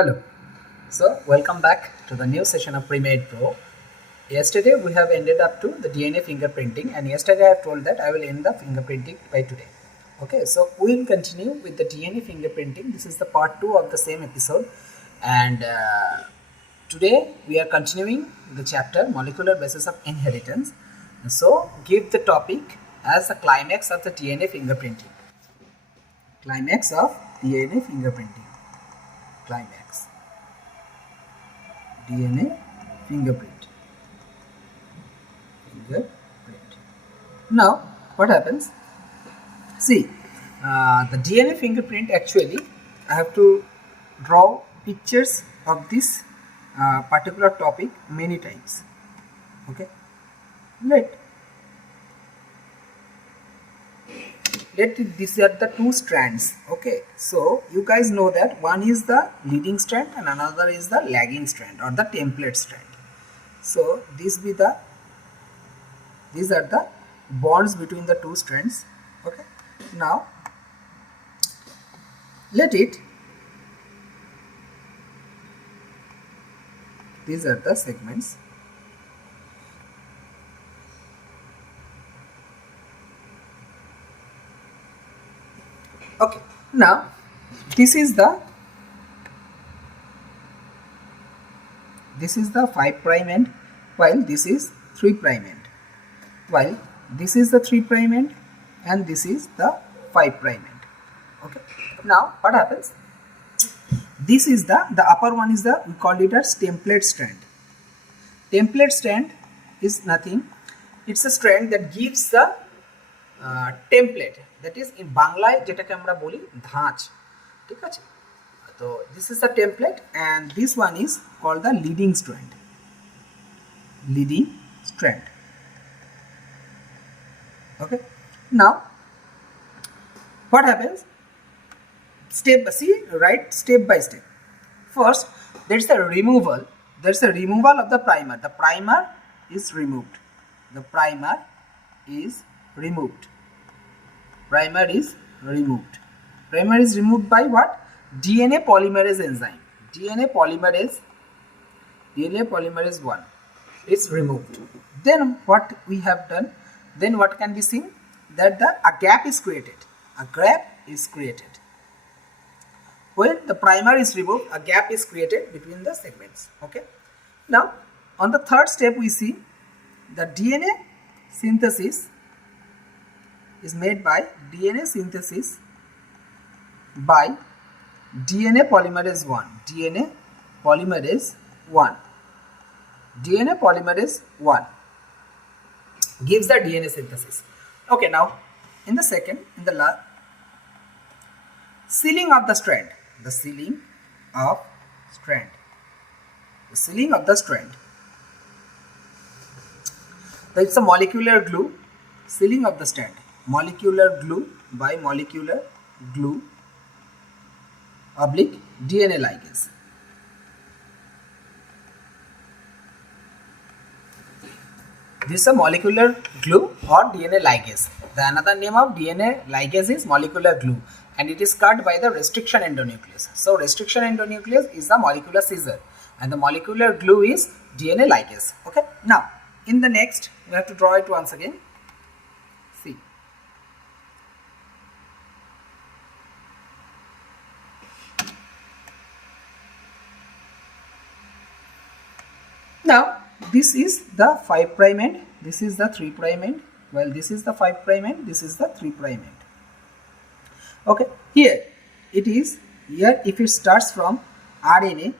Hello. So, welcome back to the new session of Premade Pro. Yesterday we have ended up to the DNA fingerprinting, and yesterday I have told that I will end the fingerprinting by today. Okay, so we will continue with the DNA fingerprinting. This is the part 2 of the same episode, and today we are continuing the chapter molecular basis of inheritance. So, give the topic as the climax of the DNA fingerprinting. Climax of DNA fingerprinting. Climax. DNA fingerprint. Now, what happens? See, the DNA fingerprint actually, I have to draw pictures of this particular topic many times. Okay, these are the two strands. Okay, so you guys know that one is the leading strand and another is the lagging strand or the template strand. So these are the bonds between the two strands. Okay, now these are the segments. Okay, now this is the 5' end, while this is 3' end, while this is the 3' end and this is the 5' end. Okay, now what happens? This is the upper one is we call it as template strand. Template strand is nothing, it's a strand that gives the template, that is in বাংলায় যেটাকে আমরা বলি ধাঁচ, ঠিক আছে? So this is the template and this one is called the leading strand. Okay, now what happens? Step by step. First, there's a removal of the primer. The primer is removed. Primer is removed by what? DNA polymerase enzyme. DNA polymerase 1 is removed. Then what we have done? Then what can be seen? That a gap is created. When the primer is removed, a gap is created between the segments. Okay. Now, on the third step, we see the DNA synthesis is made by DNA polymerase 1. DNA polymerase 1 gives the DNA synthesis. Okay, now in the last, sealing of the strand. The sealing of the strand. It's a molecular glue. Sealing of the strand. Molecular glue by molecular glue / DNA ligase. This is a molecular glue or DNA ligase. The another name of DNA ligase is molecular glue, and it is cut by the restriction endonuclease. So restriction endonuclease is the molecular scissor and the molecular glue is DNA ligase. Okay, now in the next we have to draw it once again. See, now this is the 5' end, this is the 3' end, while this is the 5' end, this is the 3' end. Okay, here if it starts from RNA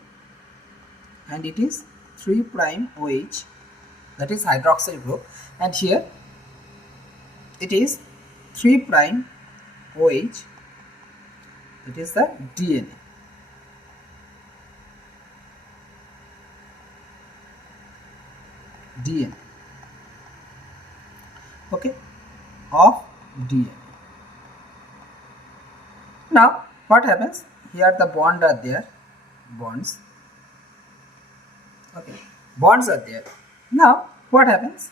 and it is 3' OH, that is hydroxyl group, and here it is 3' OH, that is the DNA. Okay, of DNA. Now what happens? Here the bonds are there. Okay, bonds are there. Now what happens?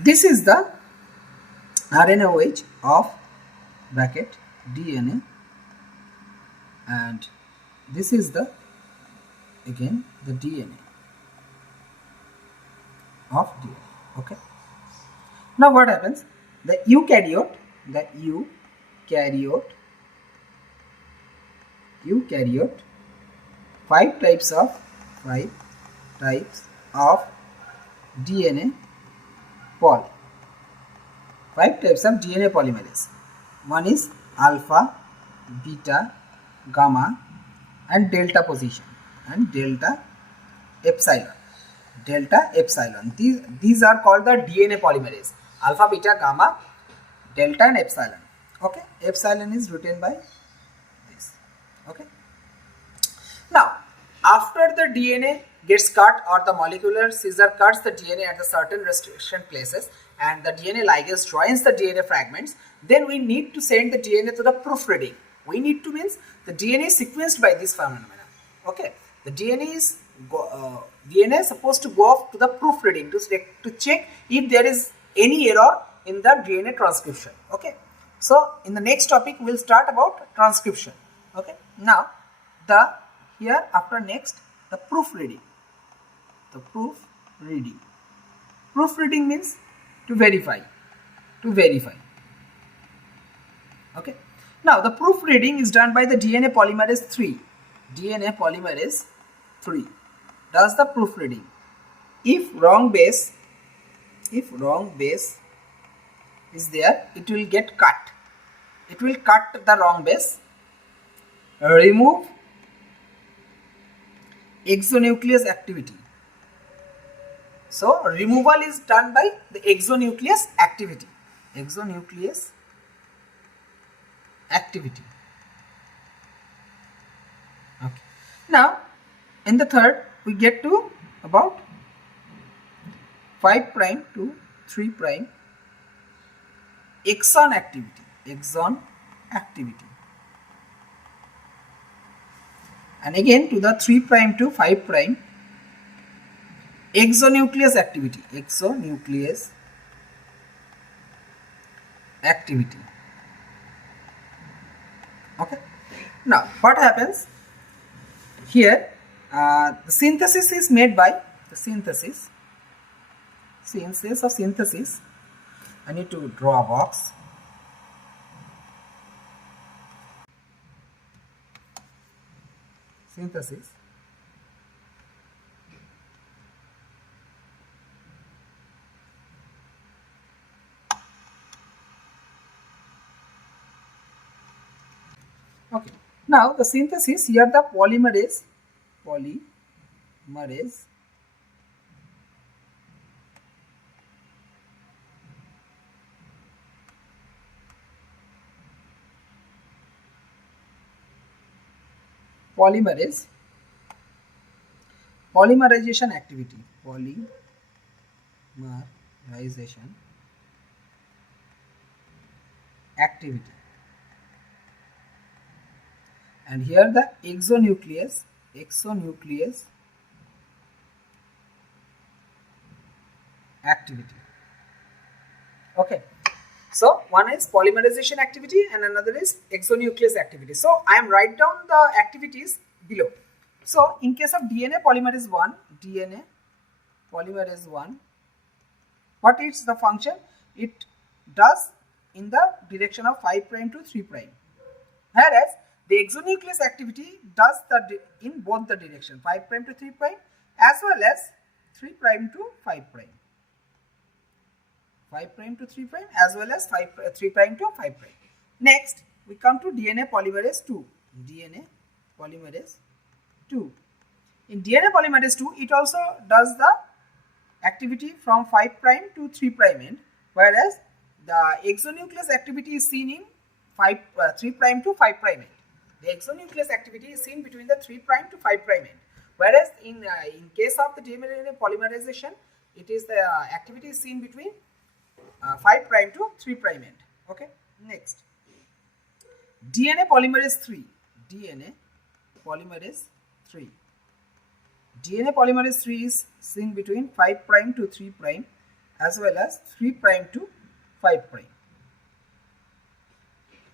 This is the RNA of bracket DNA, and this is the again the DNA of DNA. Okay. Now what happens? The eukaryote, five types of DNA poly. 5 types of DNA polymerase. One is alpha, beta, gamma, and delta position, and delta epsilon. These are called the DNA polymerase. Alpha, beta, gamma, delta, and epsilon. Okay, epsilon is written by this. Okay. Now, after the DNA gets cut, or the molecular scissor cuts the DNA at the certain restriction places, and the DNA ligase joins the DNA fragments, then we need to send the DNA to the proofreading. We need to means the DNA is sequenced by this phenomenon. Okay, the DNA is supposed to go off to the proofreading to check if there is any error in the DNA transcription. Okay, so in the next topic we will start about transcription. Okay, now next the proofreading. Proofreading means to verify. Okay. Now the proofreading is done by the DNA polymerase 3. Does the proofreading. If wrong base is there, it will get cut. It will cut the wrong base, remove exonuclease activity. So removal is done by the exonuclease activity. Okay. Now in the third we get to about 5' to 3' exon activity. And again to the 3' to 5' exonuclease activity. Okay. Now what happens here? The synthesis is made by synthesis. I need to draw a box. Synthesis. Okay. Now the synthesis, here the polymerase polymerization activity. And here the exonuclease activity. Okay. So one is polymerization activity and another is exonuclease activity. So I am write down the activities below. So in case of DNA polymerase 1, what is the function? It does in the direction of 5' to 3'. Whereas the exonuclease activity does in both the direction, 5' to 3' as well as 3' to 5'. 5' to 3' as well as 3' to 5'. Next, we come to DNA polymerase 2. In DNA polymerase 2, it also does the activity from 5' to 3' end, whereas the exonuclease activity is seen in 3' to 5' end. The exonuclease activity is seen between the 3' to 5' end, whereas in case of the DNA polymerization, it is the activity is seen between 5' to 3' end. Okay. Next, DNA polymerase 3. DNA polymerase 3 is seen between 5' to 3' as well as 3 prime to 5 prime.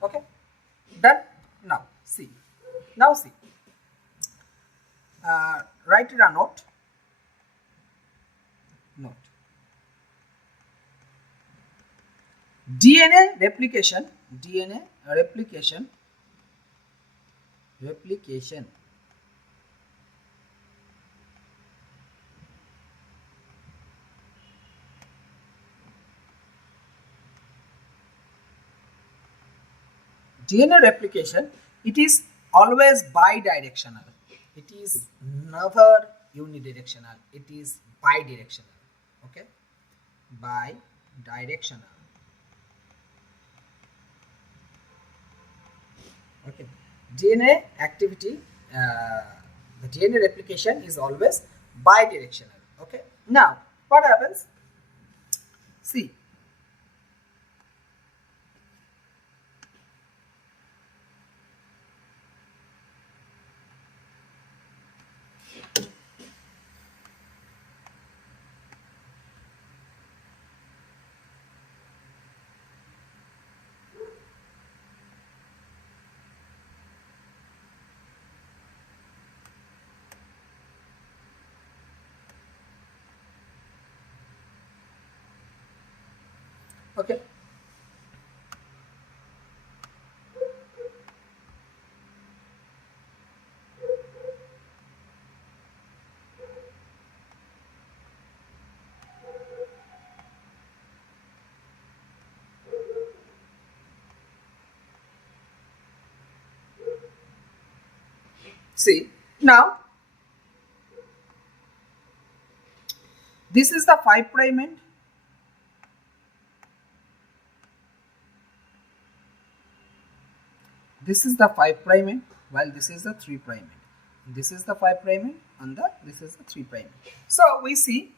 Okay, done. Now see, write it a note. DNA replication, DNA replication, it is always bidirectional. It is never unidirectional. It is bidirectional. Okay, bidirectional. Okay, DNA activity, the DNA replication is always bidirectional. Okay, now what happens? See, okay, see, now this is the 5 prime end. This is the 5 prime end, while this is the 3 prime end. This is the 5 prime end and this is the 3 prime end. So we see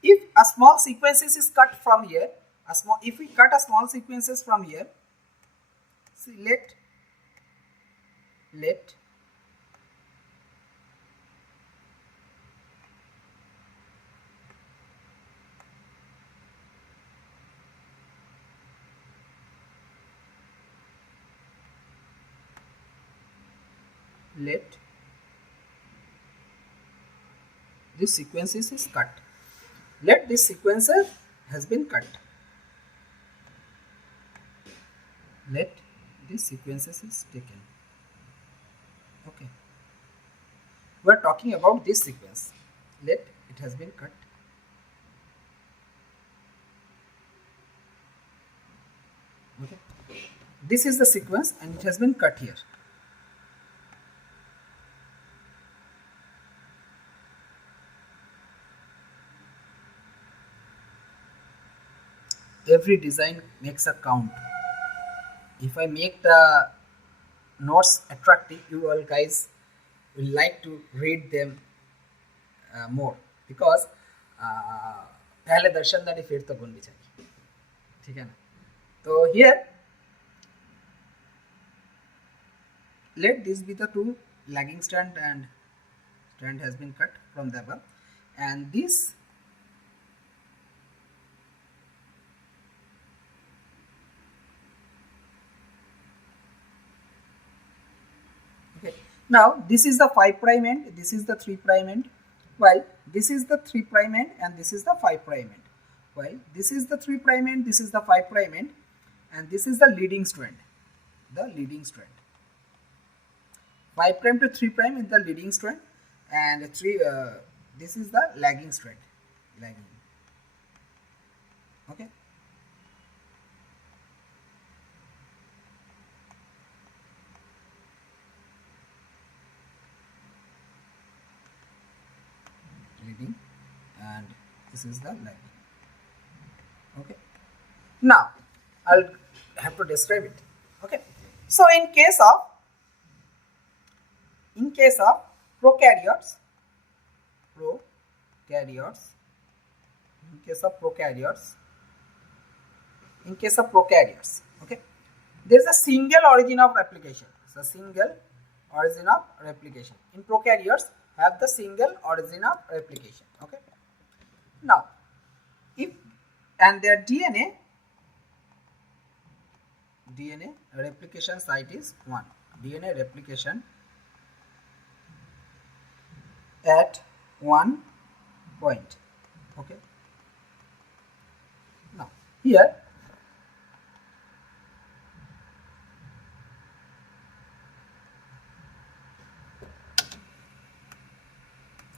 if a small sequences is cut from here, if we cut a small sequences from here, see, let this sequences is cut. Let this sequencer has been cut. Let this sequences is taken. Okay, we are talking about this sequence. Let it has been cut. Okay, this is the sequence and it has been cut here. Every design makes a count. If I make the notes attractive, you all guys will like to read them more, because पहले दर्शनदारी फिर तो बोलनी चाहिए, ठीक है ना. तो here let this be the 2 lagging strand, and strand has been cut from the above, and this okay. Now this is the 5 prime end, this is the 3 prime end, while this is the 3 prime end and this is the 5 prime end, while this is the 3 prime end, this is the 5 prime end, and this is the leading strand. 5 prime to 3 prime is the leading strand, and this is the lagging strand. Okay. Leading, and this is the lagging. Okay. Now I'll have to describe it. Okay. So in case of prokaryotes, okay, there is a single origin of replication. So single origin of replication in prokaryotes have the single origin of replication. Okay. Now and their DNA replication site is 1. DNA replication at 1 point. Okay. Now here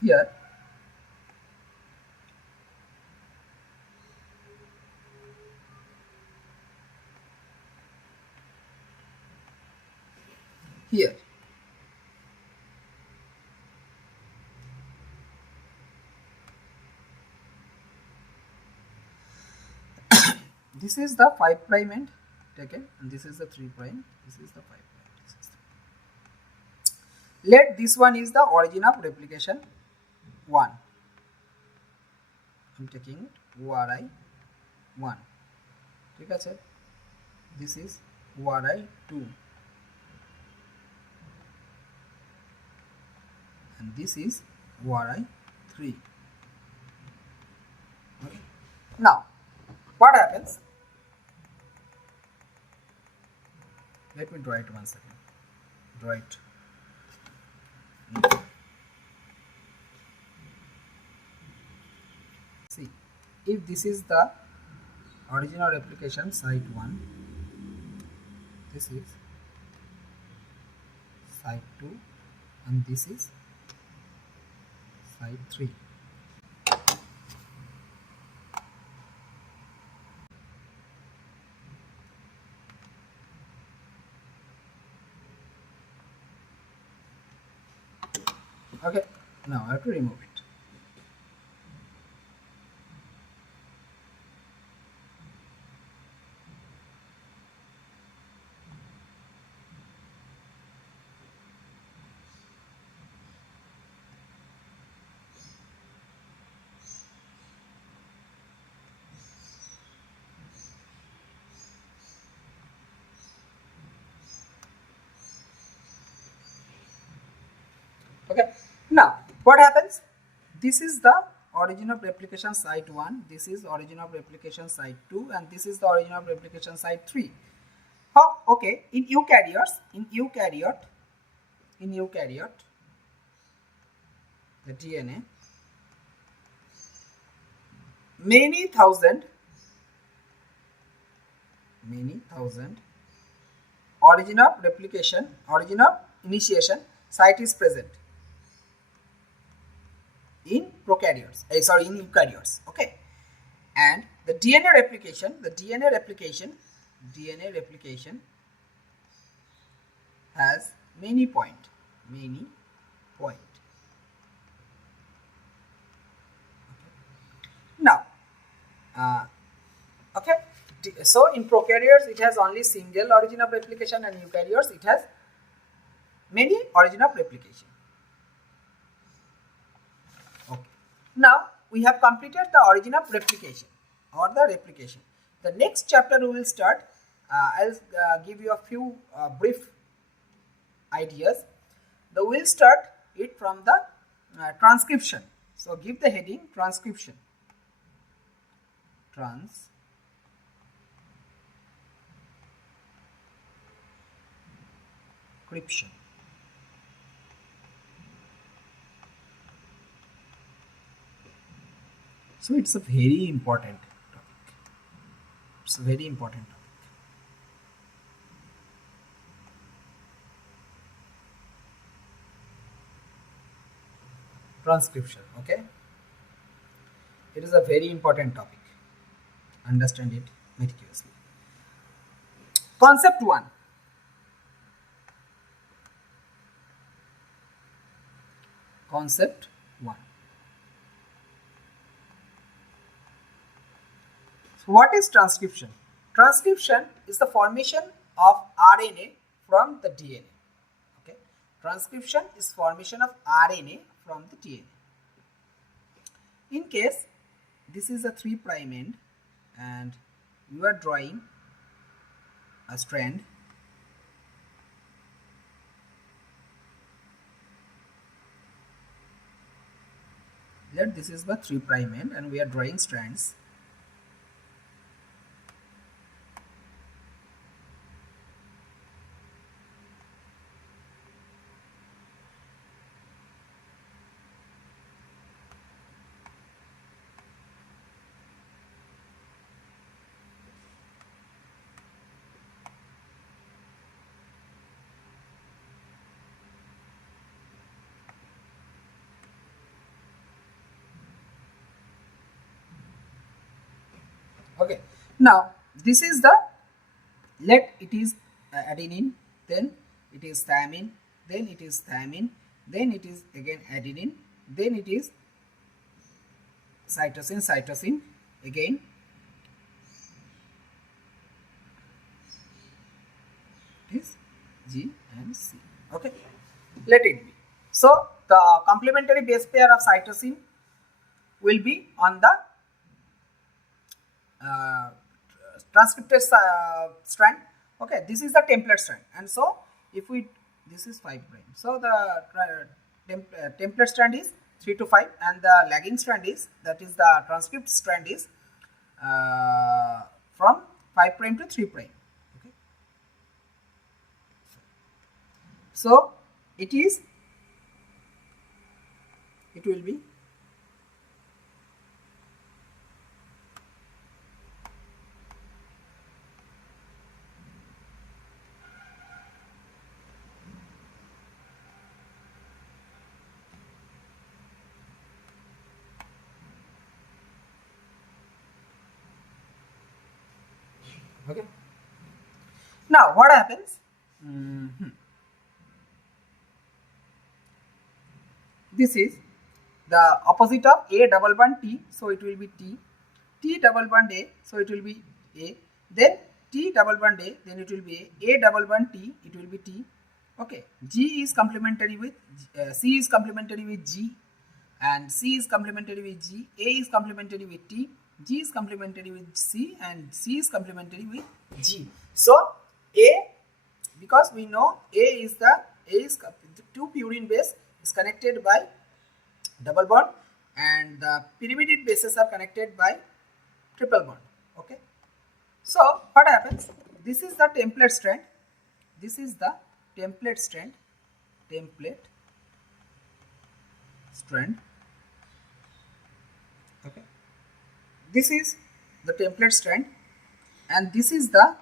here here this is the 5 prime end taken, and this is the 3 prime, this is the 5 prime, this is the... Let this one is the origin of replication 1. I'm taking it ORI 1. ঠিক আছে, this is ORI 2 and this is ORI 3. Okay. Now what happens, let me draw it 1 second, draw it. See, if this is the original replication site 1, this is site 2, and this is site 3. Okay, now I have to remove it. Okay, now what happens, this is the origin of replication site 1, this is origin of replication site 2, and this is the origin of replication site 3. Okay, in eukaryote, the DNA, many thousand origin of replication, origin of initiation site is present in prokaryotes, in eukaryotes. Okay, and the DNA replication has many point. Okay. Now okay, so in prokaryotes it has only single origin of replication, and eukaryotes it has many origin of replication. Okay, now we have completed the origin of replication or the replication. The next chapter we will start, I'll give you a few brief ideas. We will start it from the transcription. So give the heading transcription. Transcription. So it's a very important topic. It's a very important topic. Transcription, okay? It is a very important topic. Understand it meticulously. Concept 1. Concept 1. So what is transcription? Transcription is the formation of RNA from the DNA. Okay, transcription is formation of RNA from the DNA. In case this is a 3' end and you are drawing a strand, let this is the 3' end and we are drawing strands. Okay, now this is the, let it is adenine, then it is thymine, then it is thymine, then it is again adenine, then it is cytosine again, it is G and C. Okay, let it be. So the complementary base pair of cytosine will be on the transcriptase strand. Okay, this is the template strand, and so if we, this is 5 prime, so the template strand is 3 to 5, and the lagging strand is, that is the transcript strand is from 5 prime to 3 prime. Okay, so it is, it will be okay. Now what happens? This is the opposite of A double bond T, so it will be T. T double bond A, so it will be A. Then T double bond A, then it will be A. A double bond T, it will be T. Okay. G is complementary with C is complementary with G, and C is complementary with G. A is complementary with T. G is complementary with C, and C is complementary with G. So A, because we know A is the, A is two purine base is connected by double bond, and the pyrimidine bases are connected by triple bond. Okay, so what happens? This is the template strand. This is the template strand. Template strand. Okay, this is the template strand, and this is the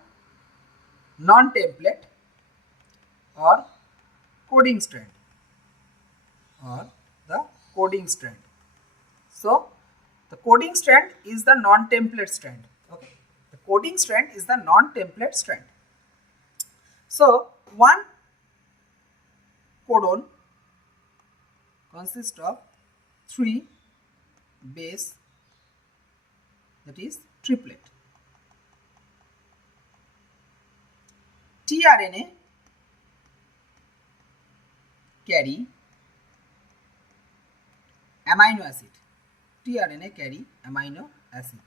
non-template or coding strand, or the coding strand. So the coding strand is the non-template strand. Okay, the coding strand is the non-template strand. So one codon consists of 3 base, that is triplet. tRNA carry amino acid. tRNA carry amino acid.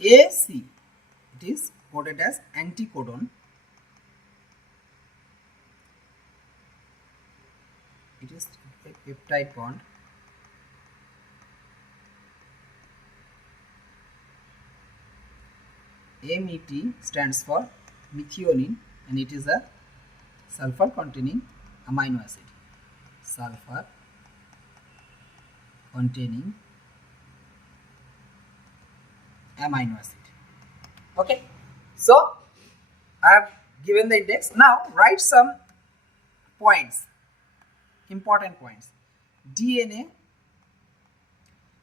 AC, it is coded as anticodon. It is a peptide bond. MET stands for methionine, and it is a sulfur containing amino acid. Sulfur containing amino acid. Okay, so I have given the index. Now write some points, important points. DNA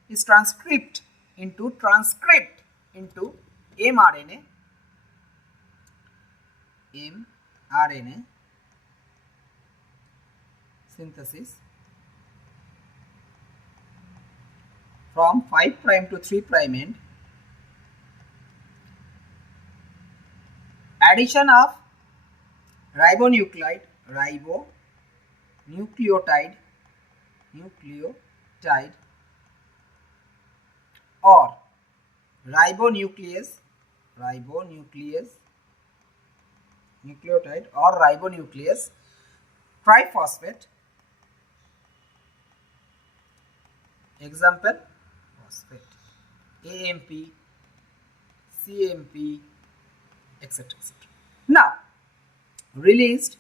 is transcript into mRNA, synthesis from 5 prime to 3 prime end. Addition of ribonucleotide, or nucleotide or ribonuclease triphosphate. Example, phosphate, AMP, CMP, etc. Now, released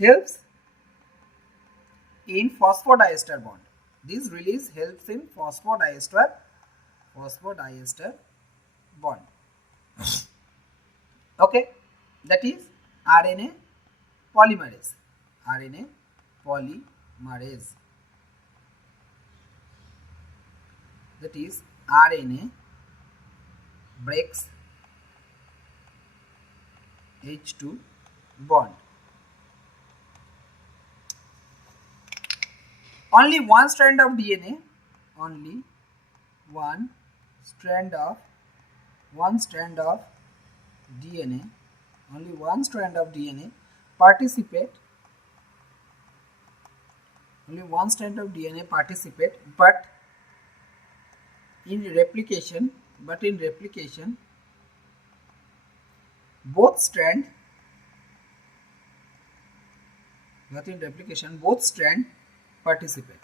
helps in phosphodiester bond. This release helps in phosphodiester bond. Okay, that is RNA polymerase. RNA polymerase. That is, RNA breaks H2 bond. Only one strand of DNA, only one strand of DNA, only one strand of DNA participate, but in replication, both strand participate.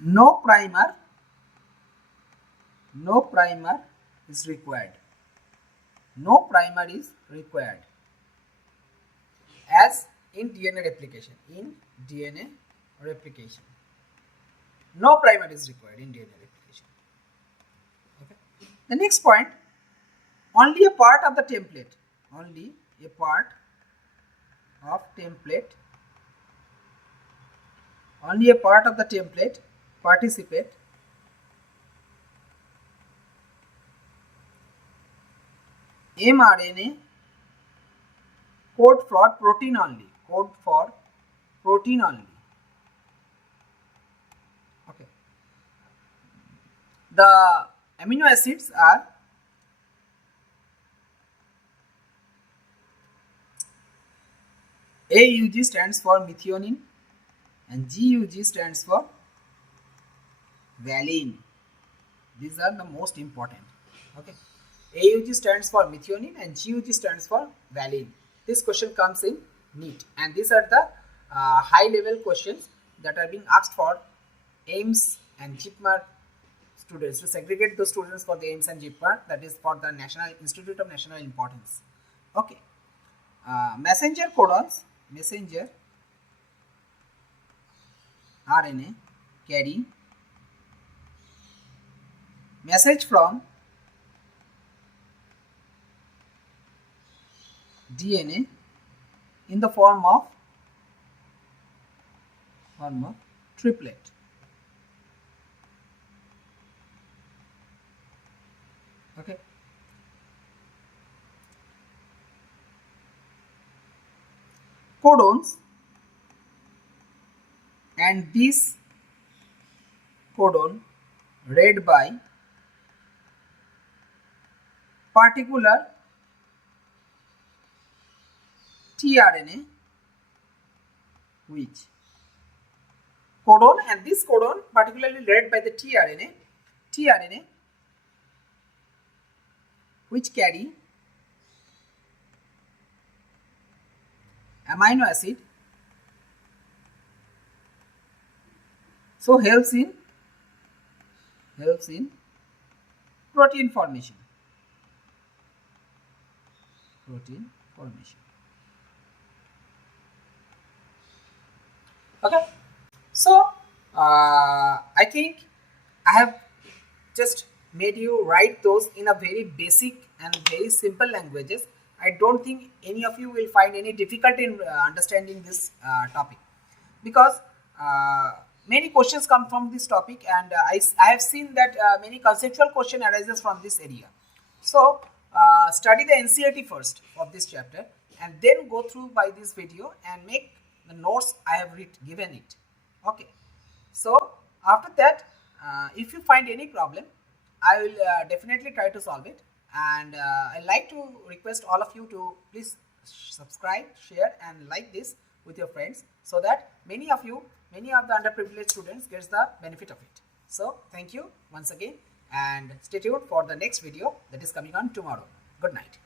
No primer is required. No primer is required as in DNA replication. No primer is required in DNA replication. Okay. The next point, only a part of the template, participate mRNA code for protein only. Okay. The amino acids are AUG stands for methionine and GUG stands for valine. These are the most important. Okay. AUG stands for methionine and GUG stands for valine. This question comes in NEET, and these are the high level questions that are being asked for AIMS and JIPMER students, to segregate those students for the AIMS and JIPMER, that is for the National Institute of National Importance. Okay. Messenger codons, messenger RNA carry message from DNA in the form of triplet. Okay. Codons, and this codon read by particular tRNA, which codon, and this codon particularly read by the tRNA which carry amino acid, so helps in protein formation. Okay, so I think I have just made you write those in a very basic and very simple languages. I don't think any of you will find any difficulty in understanding this topic, because many questions come from this topic, and I have seen that many conceptual question arises from this area. So study the NCERT first of this chapter, and then go through by this video and make the notes I have given it. Okay, so after that, if you find any problem, I will definitely try to solve it, and I like to request all of you to please subscribe, share and like this with your friends, so that many of the underprivileged students gets the benefit of it. So thank you once again, and stay tuned for the next video that is coming on tomorrow. Good night.